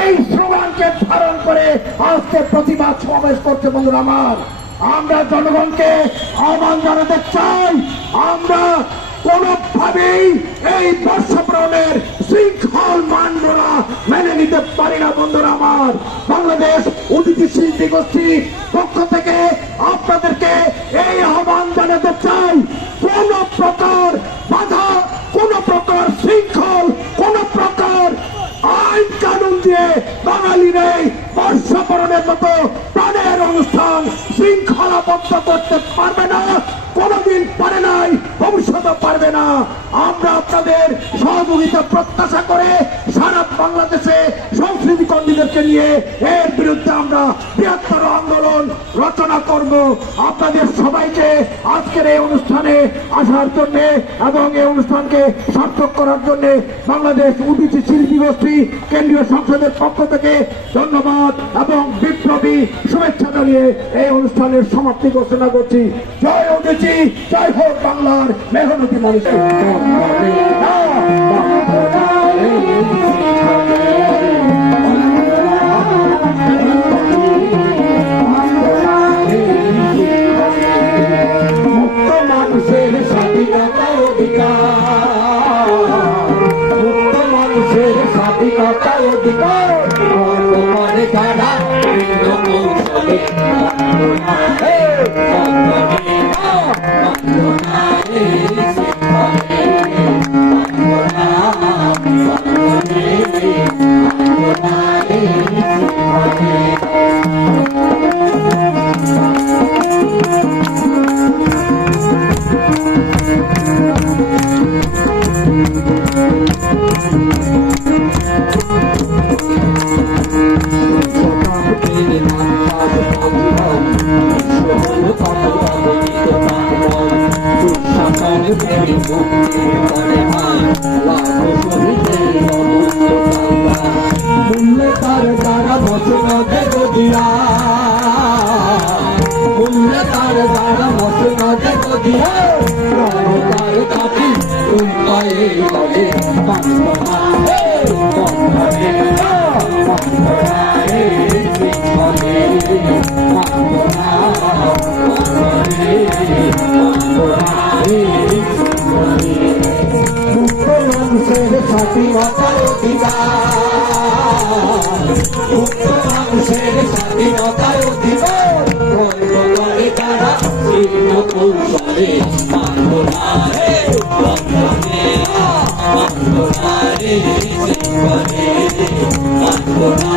এই স্লোগানকে ধারণ করে আজকে প্রতিবাদ সমাবেশ করছে। বন্ধুরা আমার, আমরা জনগণকে আহ্বান জানাতে চাই, আমরা কোনোভাবেই এই বর্ষবরণের শৃঙ্খল মানবরা মেনে নিতে পারি না। বন্ধুরা আমার, বাংলাদেশ অতিথি শিল্পী গোষ্ঠীর পক্ষ থেকে আপনাদেরকে এই আহ্বান জানাতে চাই, কোন প্রকার বাধা, কোন প্রকার শৃঙ্খল, কোন প্রকার আইন কানুন দিয়ে বাঙালির এই বর্ষবরণের মতো প্রাণের অনুষ্ঠান শৃঙ্খলাবদ্ধ করতে পারবে না, কোনদিন পারে নাই, ভবিষ্যতে পারবে না। আমরা আপনাদের সহযোগিতা প্রত্যাশা করে সারা বাংলাদেশে সংস্কৃতি কর্মীদেরকে নিয়ে এর বিরুদ্ধে আমরা বৃহত্তর আন্দোলন রচনা করব। আপনাদের সবাইকে আজকের এই অনুষ্ঠানে আসার জন্য এবং এই অনুষ্ঠানকে সার্থক করার জন্য বাংলাদেশ অতিথি শিল্পী গোষ্ঠী কেন্দ্রীয় সংসদের পক্ষ থেকে ধন্যবাদ এবং বিপ্লবী শুভেচ্ছা জানিয়ে এই অনুষ্ঠানের সমাপ্তি ঘোষণা করছি। জয় অতিথি, জয় হোক বাংলার মেহনতি মানুষের। মুক্ত মানুষের স্বাধীনতা অধিকার, মুক্ত মানুষের স্বাধীনতা অধিকার, তোমার যারা স্বাধীনতার অধিকার, মুক্ত মানুষের স্বাধীনতার অধিকার, তারা শীর্ণ কৌশলে মানব না রে, মানব না রে, মানব না,